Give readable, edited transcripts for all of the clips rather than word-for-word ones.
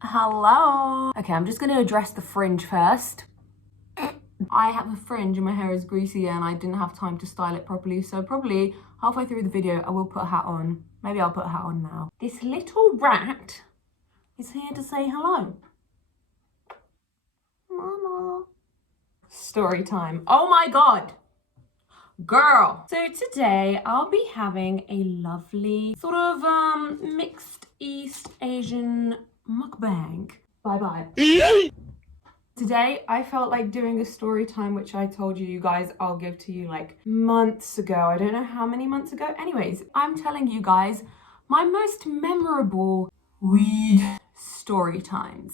Hello. Okay, I'm just going to address the fringe first. I have a fringe and my hair is greasy and I didn't have time to style it properly, so probably halfway through the video I will put a hat on. Maybe I'll put a hat on now. This little rat is here to say hello. Mama. Story time. Oh my god. Girl. So today I'll be having a lovely sort of mixed East Asian mukbang. Bye-bye. Today I felt like doing a story time, which I told you guys I'll give to you like months ago. I don't know how many months ago. Anyways, I'm telling you guys my most memorable weed story times.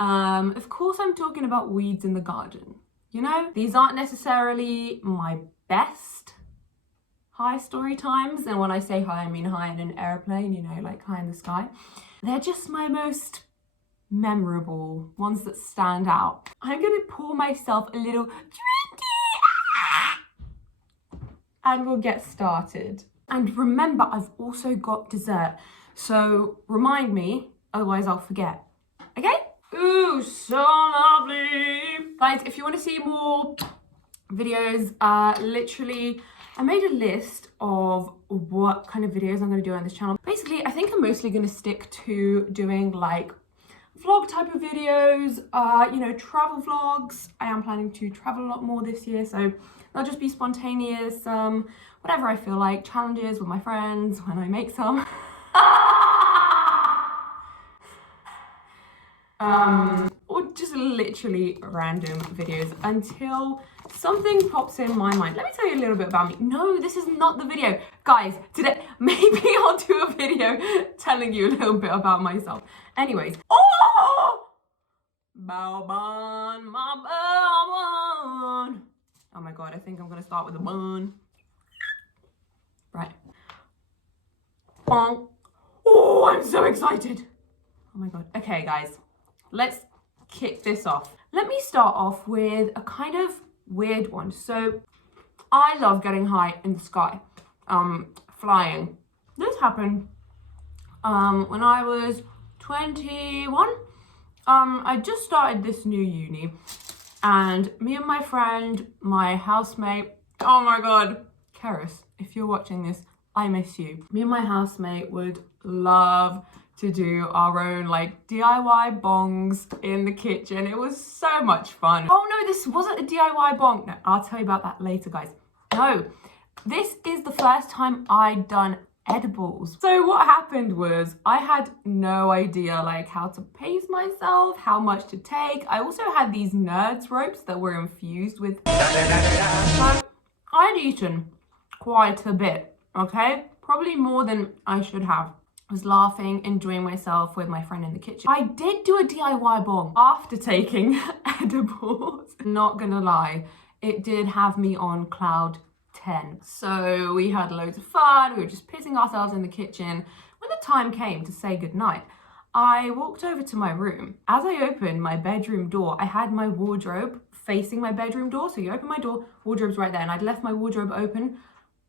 Of course I'm talking about weeds in the garden. You know, these aren't necessarily my best high story times. And when I say high, I mean high in an airplane, you know, like high in the sky. They're just my most memorable ones that stand out. I'm gonna pour myself a little drinky and we'll get started. And remember, I've also got dessert, so remind me, otherwise I'll forget. Okay? Ooh, so lovely. Guys, if you want to see more videos, literally, I made a list of what kind of videos I'm going to do on this channel. Basically, I think I'm mostly going to stick to doing like vlog type of videos, you know, travel vlogs. I am planning to travel a lot more this year, so they'll just be spontaneous, whatever I feel like, challenges with my friends when I make some. Or just literally random videos until something pops in my mind. Let me tell you a little bit about me. No, this is not the video. Guys, today, maybe I'll do a video telling you a little bit about myself. Anyways, oh! Bow bun, my bow bun. Oh my God, I think I'm gonna start with a bun. Right. Bonk. Oh, I'm so excited. Oh my God. Okay, guys. Let's kick this off. Let me start off with a kind of weird one. So I love getting high in the sky, flying. This happened when I was 21. I just started this new uni and me and my friend, my housemate, oh my God, Keris, if you're watching this, I miss you. Me and my housemate would love to do our own like DIY bongs in the kitchen. It was so much fun. Oh no, this wasn't a DIY bong. No, I'll tell you about that later, guys. No, this is the first time I'd done edibles. So what happened was I had no idea like how to pace myself, how much to take. I also had these nerds ropes that were infused with. So I'd eaten quite a bit, okay? Probably more than I should have. I was laughing, enjoying myself with my friend in the kitchen. I did do a DIY bong after taking edibles. Not gonna lie, it did have me on cloud 10. So we had loads of fun. We were just pissing ourselves in the kitchen. When the time came to say goodnight, I walked over to my room. As I opened my bedroom door, I had my wardrobe facing my bedroom door. So you open my door, wardrobe's right there, and I'd left my wardrobe open.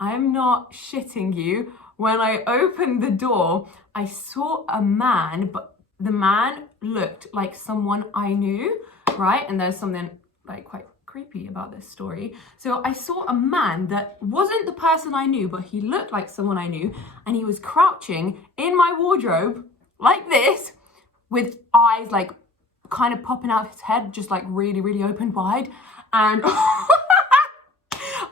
I am not shitting you. When I opened the door, I saw a man, but the man looked like someone I knew, right? And there's something like quite creepy about this story. So I saw a man that wasn't the person I knew, but he looked like someone I knew, and he was crouching in my wardrobe like this, with eyes like kind of popping out of his head, just like really, really open wide. And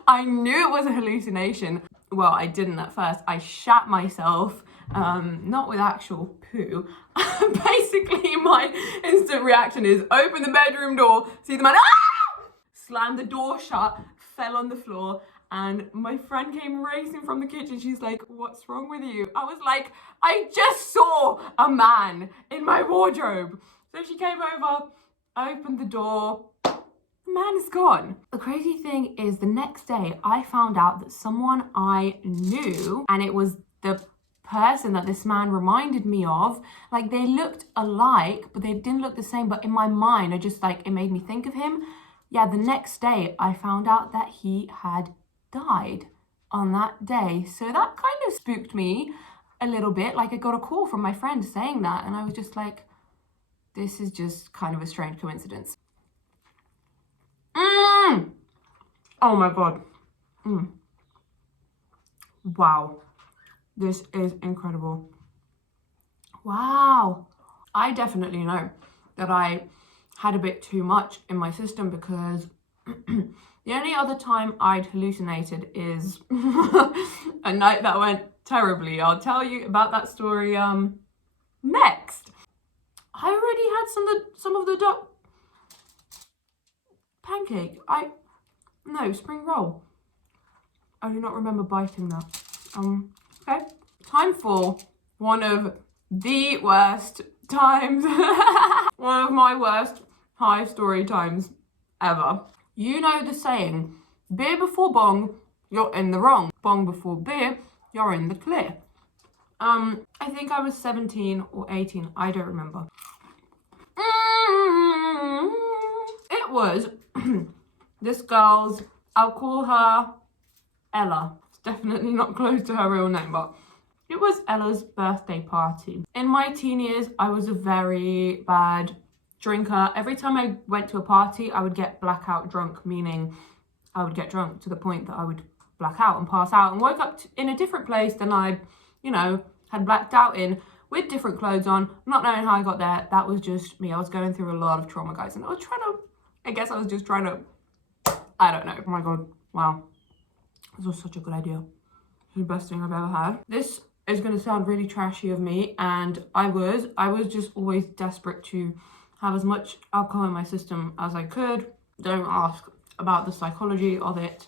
I knew it was a hallucination. Well, I didn't at first. I shat myself, not with actual poo. Basically, my instant reaction is open the bedroom door, see the man, slam the door shut, fell on the floor, and my friend came racing from the kitchen. She's like, what's wrong with you? I was like, I just saw a man in my wardrobe. So she came over, opened the door, the man is gone. The crazy thing is the next day I found out that someone I knew, and it was the person that this man reminded me of, like they looked alike, but they didn't look the same. But in my mind, I just like, it made me think of him. Yeah, the next day I found out that he had died on that day. So that kind of spooked me a little bit. Like I got a call from my friend saying that, and I was just like, This is just kind of a strange coincidence. Oh my God. Wow. This is incredible. Wow. I definitely know that I had a bit too much in my system, because the only other time I'd hallucinated is a night that went terribly. I'll tell you about that story next. I already had some of the duck pancake. No, spring roll. I do not remember biting that. Okay. Time for one of the worst times. One of my worst high story times ever. You know the saying, beer before bong, you're in the wrong. Bong before beer, you're in the clear. I think I was 17 or 18, I don't remember. It was this girl's, I'll call her Ella. It's definitely not close to her real name, but it was Ella's birthday party. In my teen years, I was a very bad drinker. Every time I went to a party, I would get blackout drunk, meaning I would get drunk to the point that I would black out and pass out and woke up in a different place than I, had blacked out in, with different clothes on, not knowing how I got there. That was just me. I was going through a lot of trauma, guys, and I was just trying to, I don't know. Oh my God, wow. This was such a good idea. It's the best thing I've ever had. This is going to sound really trashy of me, and I was just always desperate to have as much alcohol in my system as I could. Don't ask about the psychology of it.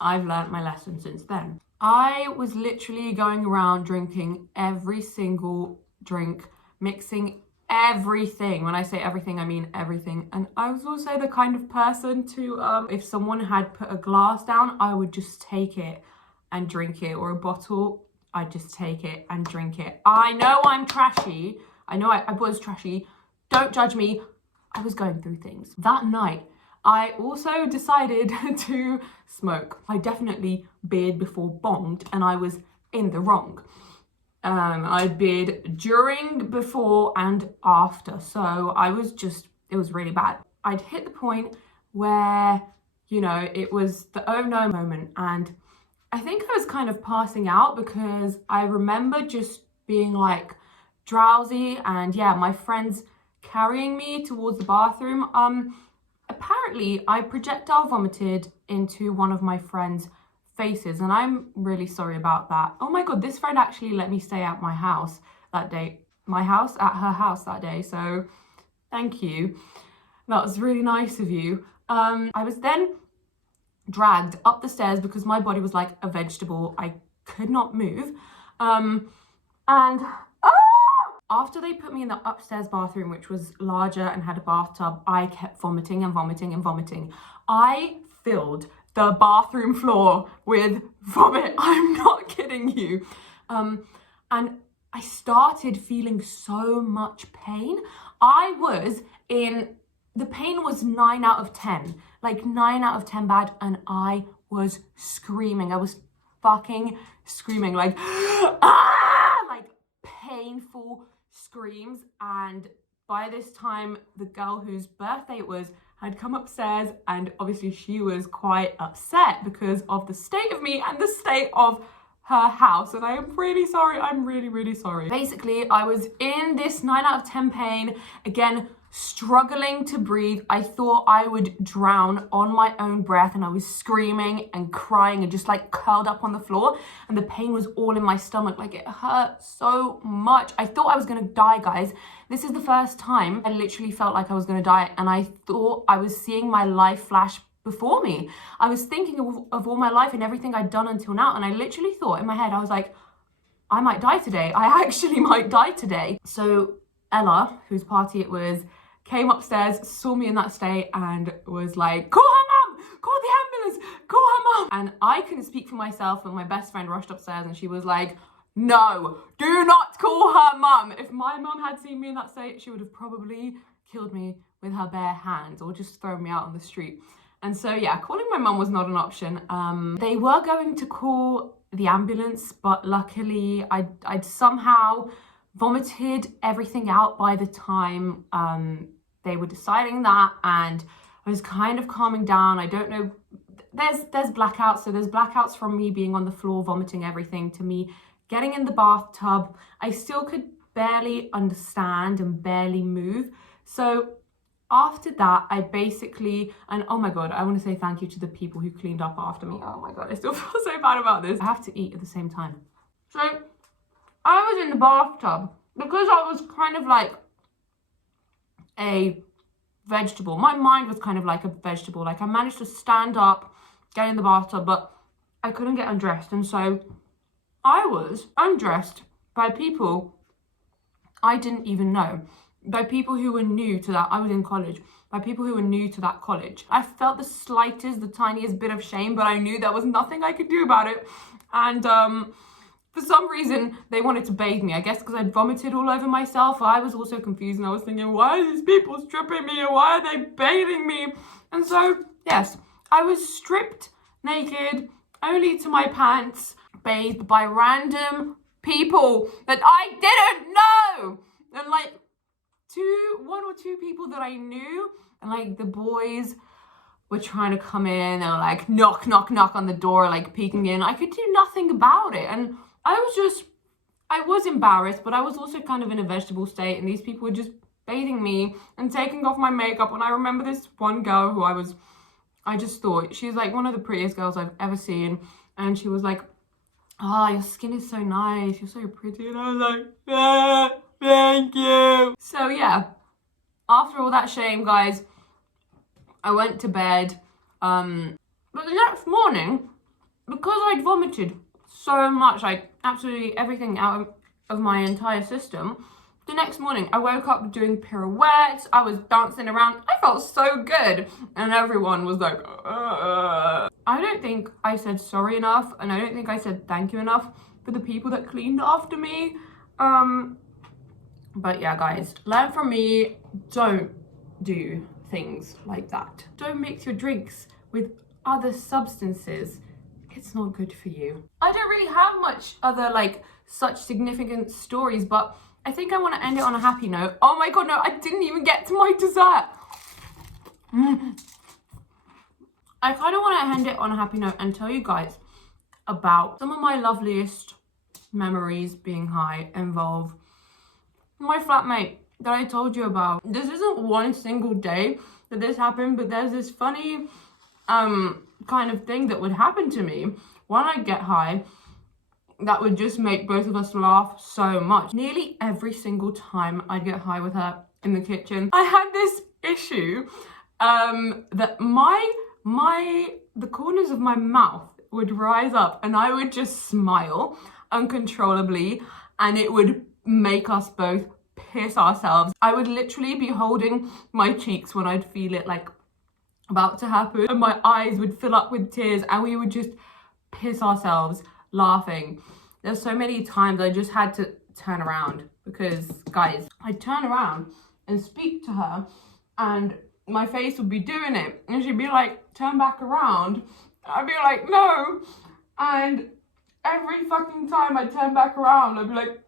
I've learned my lesson since then. I was literally going around drinking every single drink, mixing everything. When I say everything, I mean everything. And I was also the kind of person to, if someone had put a glass down, I would just take it and drink it, or a bottle, I'd just take it and drink it. I know I'm trashy. I know I was trashy. Don't judge me. I was going through things. That night, I also decided to smoke. I definitely beered before bonged, and I was in the wrong. I beered during, before, and after. So it was really bad. I'd hit the point where, it was the oh no moment. And I think I was kind of passing out, because I remember just being like drowsy, and yeah, my friends carrying me towards the bathroom. Apparently I projectile vomited into one of my friends' faces, and I'm really sorry about that. Oh my God, this friend actually let me stay at my house that day. At her house that day, so thank you. That was really nice of you. I was then dragged up the stairs because my body was like a vegetable. I could not move. After they put me in the upstairs bathroom, which was larger and had a bathtub, I kept vomiting and vomiting and vomiting. I filled the bathroom floor with vomit. I'm not kidding you. And I started feeling so much pain. The pain was 9 out of 10, like 9 out of 10 bad. And I was screaming. I was fucking screaming, like, like painful screams. And by this time, the girl whose birthday it was had come upstairs, and obviously she was quite upset because of the state of me and the state of her house. And I am really sorry. I'm really, really sorry. Basically, I was in this 9 out of 10 pain, again, struggling to breathe. I thought I would drown on my own breath, and I was screaming and crying and just like curled up on the floor, and the pain was all in my stomach. Like, it hurt so much. I thought I was gonna die, guys. This is the first time I literally felt like I was gonna die, and I thought I was seeing my life flash before me. I was thinking of all my life and everything I'd done until now, and I literally thought in my head, I was like, I might die today. I actually might die today. So Ella, whose party it was, came upstairs, saw me in that state, and was like, call her mum, call the ambulance, call her mum. And I couldn't speak for myself, and my best friend rushed upstairs, and she was like, no, do not call her mum. If my mum had seen me in that state, she would have probably killed me with her bare hands, or just thrown me out on the street. And so yeah, calling my mum was not an option. They were going to call the ambulance, but luckily I'd somehow vomited everything out by the time they were deciding that, and I was kind of calming down. I don't know, there's blackouts. So there's blackouts from me being on the floor vomiting everything to me getting in the bathtub. I still could barely understand and barely move. So after that, I basically, and oh my God, I want to say thank you to the people who cleaned up after me. Oh my God, I still feel so bad about this. I have to eat at the same time. So I was in the bathtub because I was kind of like a vegetable. My mind was kind of like a vegetable. Like I managed to stand up, get in the bathtub, but I couldn't get undressed. And so I was undressed by people I didn't even know. By people who were new to that. I was in college. By people who were new to that college. I felt the slightest, the tiniest bit of shame, but I knew there was nothing I could do about it. And for some reason, they wanted to bathe me. I guess because I'd vomited all over myself. I was also confused, and I was thinking, why are these people stripping me? And why are they bathing me? And so, yes, I was stripped naked, only to my pants, bathed by random people that I didn't know. And like, one or two people that I knew, and like the boys were trying to come in. They were like knock, knock, knock on the door, like peeking in. I could do nothing about it, and I was embarrassed, but I was also kind of in a vegetable state, and these people were just bathing me and taking off my makeup. And I remember this one girl who I just thought she's like one of the prettiest girls I've ever seen, and she was like, "Ah, your skin is so nice, you're so pretty," and I was like, "Ah, thank you." So yeah, after all that shame, guys, I went to bed. But the next morning, because I'd vomited so much, like absolutely everything out of my entire system, the next morning I woke up doing pirouettes. I was dancing around. I felt so good, and everyone was like, I don't think I said sorry enough, and I don't think I said thank you enough for the people that cleaned after me. But yeah, guys, learn from me. Don't do things like that. Don't mix your drinks with other substances. It's not good for you. I don't really have much other like such significant stories, but I think I want to end it on a happy note. Oh my God, no, I didn't even get to my dessert. I kind of want to end it on a happy note and tell you guys about some of my loveliest memories being high involve my flatmate that I told you about. This isn't one single day that this happened, but there's this funny kind of thing that would happen to me when I get high that would just make both of us laugh so much. Nearly every single time I'd get high with her in the kitchen, I had this issue that the corners of my mouth would rise up, and I would just smile uncontrollably, and it would make us both piss ourselves. I would literally be holding my cheeks when I'd feel it like about to happen, and my eyes would fill up with tears, and we would just piss ourselves laughing. There's so many times I just had to turn around, because guys, I'd turn around and speak to her, and my face would be doing it, and she'd be like, turn back around. I'd be like, no. And every fucking time I turn back around, I'd be like,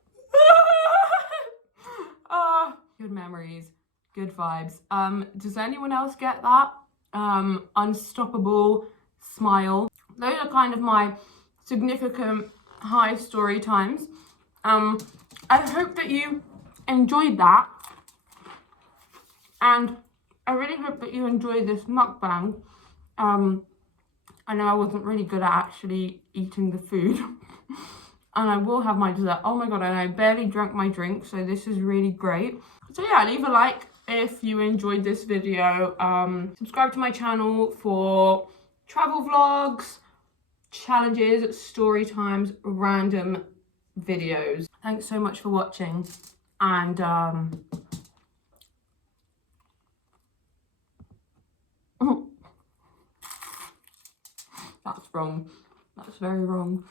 good memories, good vibes. Does anyone else get that? Unstoppable smile. Those are kind of my significant high story times. I hope that you enjoyed that, and I really hope that you enjoyed this mukbang. I know I wasn't really good at actually eating the food. And I will have my dessert. Oh my God, and I barely drank my drink, so this is really great. So yeah, leave a like if you enjoyed this video. Subscribe to my channel for travel vlogs, challenges, story times, random videos. Thanks so much for watching, and that's wrong. That's very wrong.